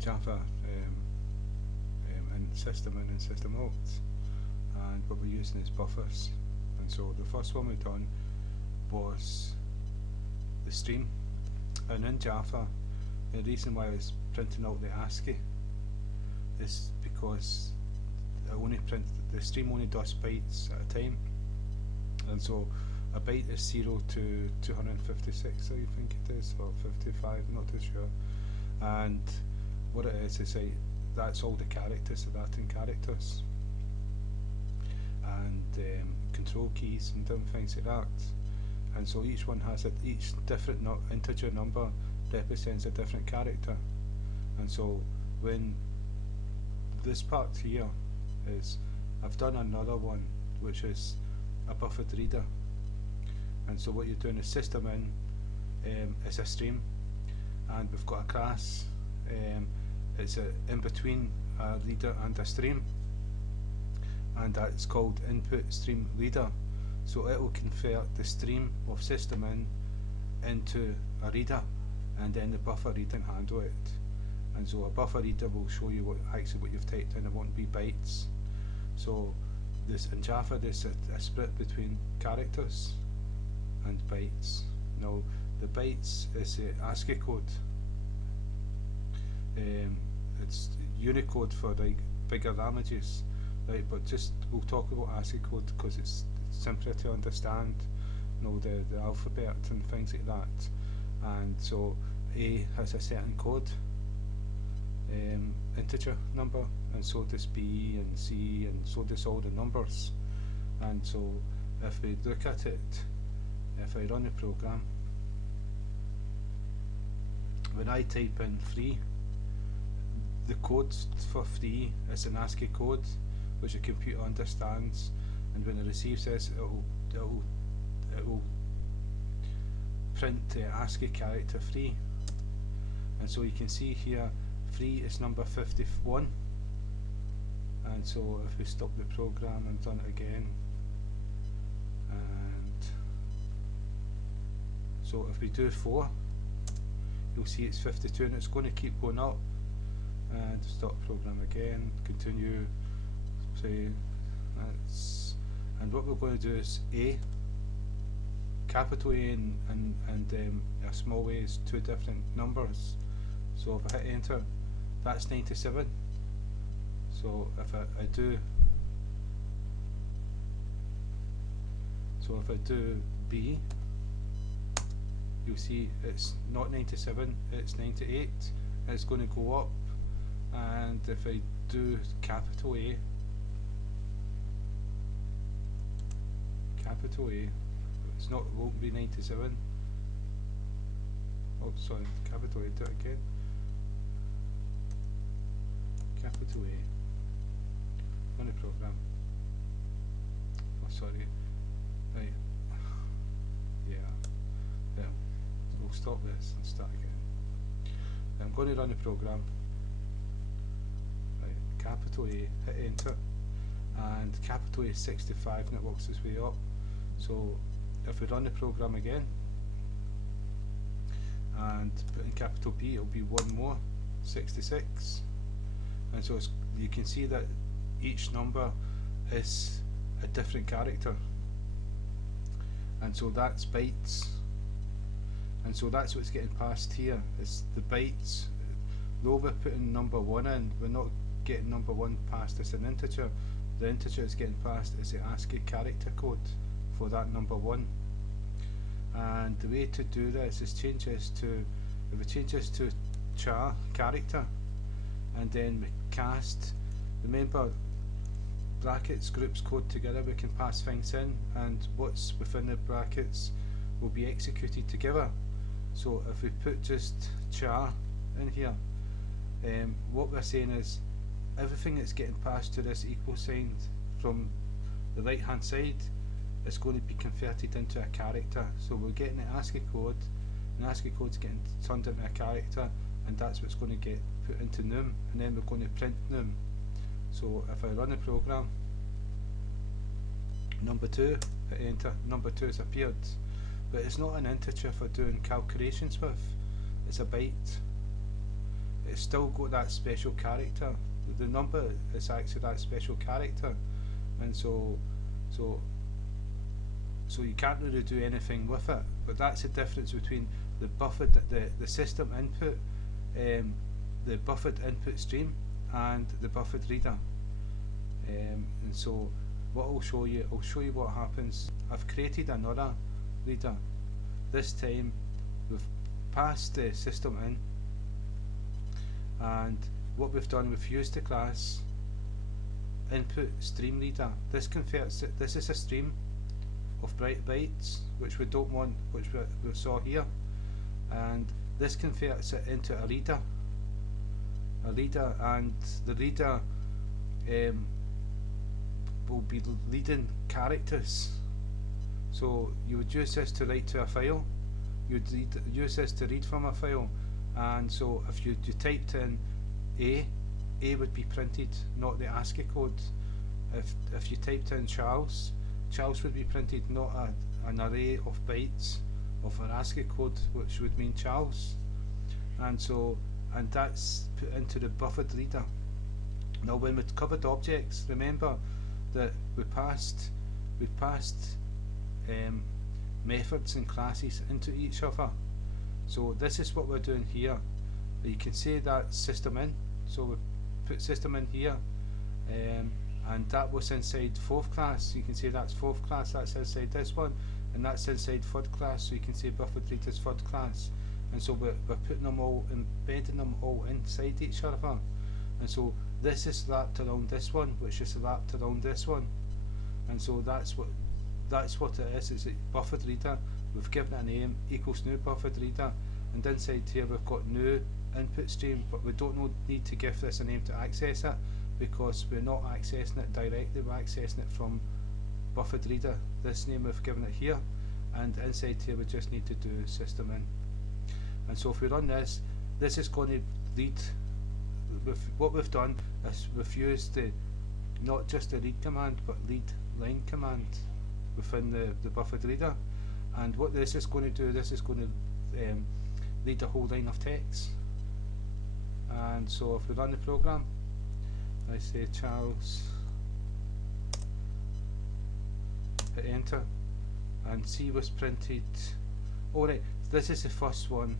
Java in system in and system out, and what we're using is buffers. And so the first one we done was the stream, and in Java the reason why I was printing out the ASCII is because the stream only does bytes at a time, and so a byte is 0 to 256, I think it is, or 55, not too sure. And what it is like, that's all the characters, the Latin characters, and control keys and different things like that. And so each one has each different integer number represents a different character. And so when this part here is, I've done another one which is a buffered reader. And so what you're doing is system in is a stream, and we've got a class. It's in between a reader and a stream, and that's called input stream reader. So it will convert the stream of system into a reader, and then the buffer reader can handle it. And so a buffer reader will show you what you've typed in. It won't be bytes. So this in Java there's a split between characters and bytes. Now the bytes is the ASCII code. It's Unicode for like bigger languages, right? But just we'll talk about ASCII code because it's simpler to understand. You know, the alphabet and things like that. And so A has a certain code, integer number, and so does B and C, and so does all the numbers. And so if we look at it, if I run the program, when I type in 3, the code for 3 is an ASCII code which the computer understands, and when it receives this, it will print the ASCII character 3. And so you can see here 3 is number 51, and so if we stop the program and done it again, and so if we do 4, you'll see it's 52, and it's going to keep going up. And stop program again, continue, say that's, and what we're going to do is A, capital A and a small a is two different numbers. So if I hit enter, that's 97. So if I do B, you'll see it's not 97, it's 98, and it's going to go up. And if I do capital A, it's not, it won't be 97. Oh, sorry, capital A, do it again. Capital A, run the program. Oh, sorry. Right. Yeah. We'll stop this and start again. I'm going to run the program. Capital A, hit enter, and capital A is 65, and it works its way up. So if we run the program again and put in capital B, it'll be one more, 66. And so you can see that each number is a different character, and so that's bytes. And so that's what's getting passed here, is the bytes. Though we're putting number 1 in, we're not getting number 1 passed as an integer. The integer is getting passed as the ASCII character code for that number 1. And the way to do this is change this to, if we change this to char character, and then we cast, remember brackets groups code together, we can pass things in, and what's within the brackets will be executed together. So if we put just char in here, what we're saying is everything that's getting passed to this equal sign from the right hand side is going to be converted into a character. So we're getting the ASCII code, and ASCII code's getting turned into a character, and that's what's going to get put into num, and then we're going to print num. So if I run the program, number 2, hit enter, number 2 has appeared, but it's not an integer for doing calculations with, it's a byte. it's still got that special character. The number is actually that special character, and so you can't really do anything with it. But that's the difference between the buffered, the system input, the buffered input stream, and the buffered reader. And so what I'll show you what happens. I've created another reader. This time we've passed the system in, and what we've done, we've used the class input stream reader. This converts it. This is a stream of bytes which we don't want, which we saw here, and this converts it into a reader. And the reader will be leading characters. So you would use this to write to a file. You'd use this to read from a file. And so if you typed in A would be printed, not the ASCII code. If you typed in Charles would be printed, not an array of bytes of an ASCII code, which would mean Charles. And that's put into the buffered reader. Now, when we covered objects, remember that we passed methods and classes into each other. So this is what we're doing here. You can see that system in. So we put system in here, and that was inside fourth class. You can see that's fourth class. That's inside this one, and that's inside third class. So you can see buffered reader's third class. And so we're putting them all, embedding them all inside each other. And so this is wrapped around this one, which is wrapped around this one. And so that's what it is. It's a buffered reader. We've given it a name, equals new buffered reader, and inside here we've got new input stream, but we don't need to give this a name to access it, because we're not accessing it directly, we're accessing it from buffered reader. This name we've given it here, and inside here we just need to do system in. And so if we run this, this is going to read. What we've done is we've used not just the read command, but read line command within the buffered reader. And what this is going to do, this is going to read a whole line of text. And so if we run the program, I say Charles, hit enter, and C was printed. Alright, this is the first one.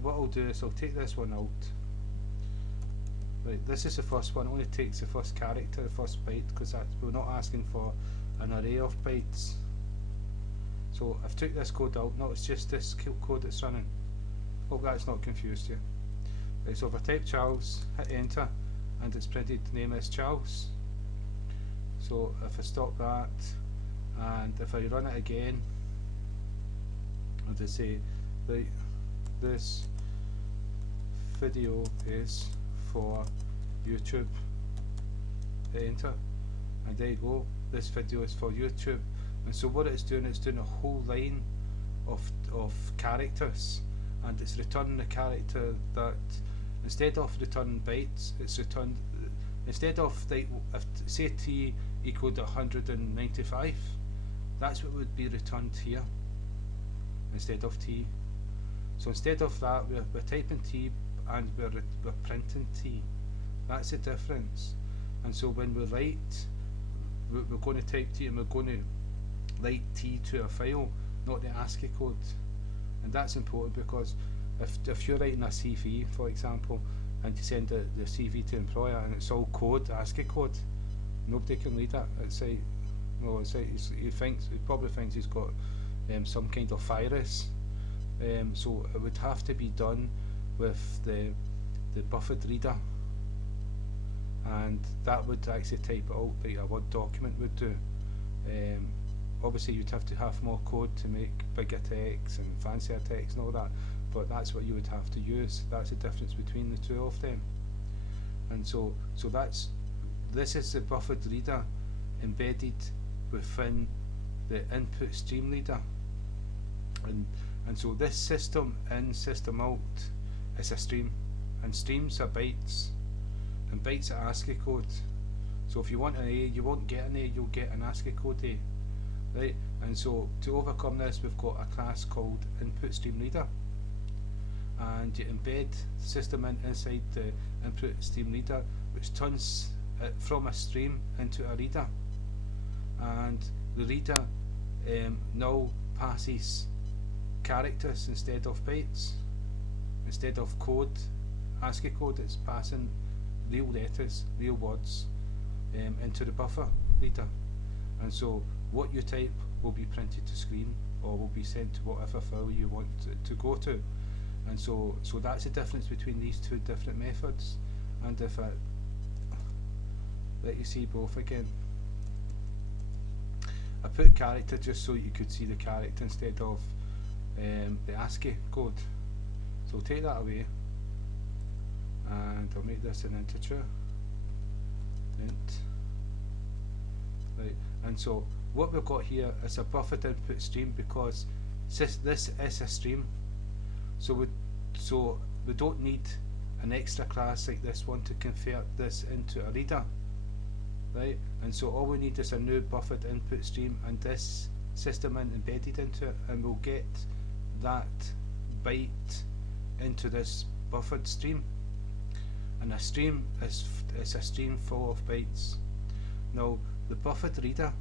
What I'll do is I'll take this one out. Right, this is the first one. It only takes the first character, the first byte, because we're not asking for an array of bytes. So I've took this code out. No, it's just this code that's running. Hope that's not confused you. Right, so if I type Charles, hit enter, and it's printed name is Charles. So if I stop that, and if I run it again, and I say right, this video is for YouTube, hit enter, and there you go, this video is for YouTube. And so what it's doing a whole line of characters, and it's returning a character that, instead of returning bytes, it's returned, instead of if say T equaled 195, that's what would be returned here instead of T. So instead of that, we're typing T and we're printing T. That's the difference. And so when we write, we're going to type T and we're going to write T to a file, not the ASCII code. And that's important, because if you're writing a CV, for example, and you send the CV to employer and it's all code, ASCII code, nobody can read it. It's like, well, it's like he probably thinks he's got some kind of virus. So it would have to be done with the buffered reader, and that would actually type it out like a Word document would do. Obviously you'd have to have more code to make bigger text and fancier text and all that, but that's what you would have to use. That's the difference between the two of them. And so this is the buffered reader embedded within the input stream reader, and so this system in, system out is a stream, and streams are bytes, and bytes are ASCII code. So if you want an A, you won't get an A, you'll get an ASCII code A, right? And so to overcome this, we've got a class called input stream reader, and you embed the system inside the input stream reader, which turns it from a stream into a reader, and the reader now passes characters instead of bytes. Instead of code, ASCII code, it's passing real letters, real words into the buffer reader, and so what you type will be printed to screen or will be sent to whatever file you want to go to. And so that's the difference between these two different methods. And if I let you see both again, I put character just so you could see the character instead of the ASCII code. So I'll take that away and I'll make this an integer. Int. Right. And so what we've got here is a buffered input stream, because this is a stream. So we don't need an extra class like this one to convert this into a reader, right? And so all we need is a new buffered input stream and this system embedded into it, and we'll get that byte into this buffered stream. And a stream is a stream full of bytes. Now the buffered reader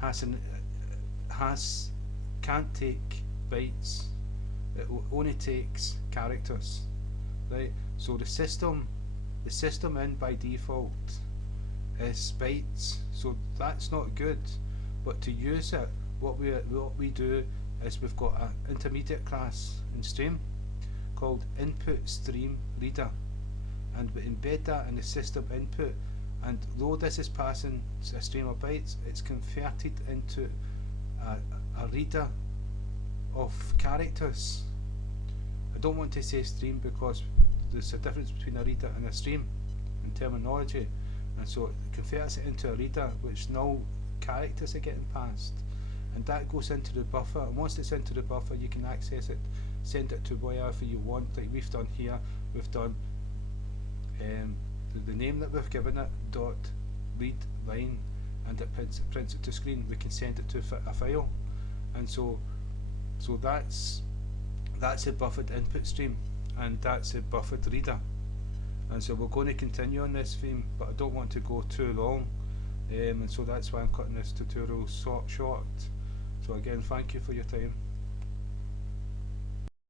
can't take bytes. It only takes characters, right? So the system in by default is bytes, so that's not good. But to use it, what we do is we've got an intermediate class in stream called input stream reader, and we embed that in the system input, and though this is passing a stream of bytes, it's converted into a reader of characters. I don't want to say stream because there's a difference between a reader and a stream in terminology, and so it converts it into a reader which now characters are getting passed, and that goes into the buffer, and once it's into the buffer you can access it, send it to wherever you want, like we've done here. We've done the name that we've given it, dot read line, and it prints it to screen. We can send it to a file, and so that's a buffered input stream, and that's a buffered reader. And so we're going to continue on this theme, but I don't want to go too long, and so that's why I'm cutting this tutorial short. So again, thank you for your time.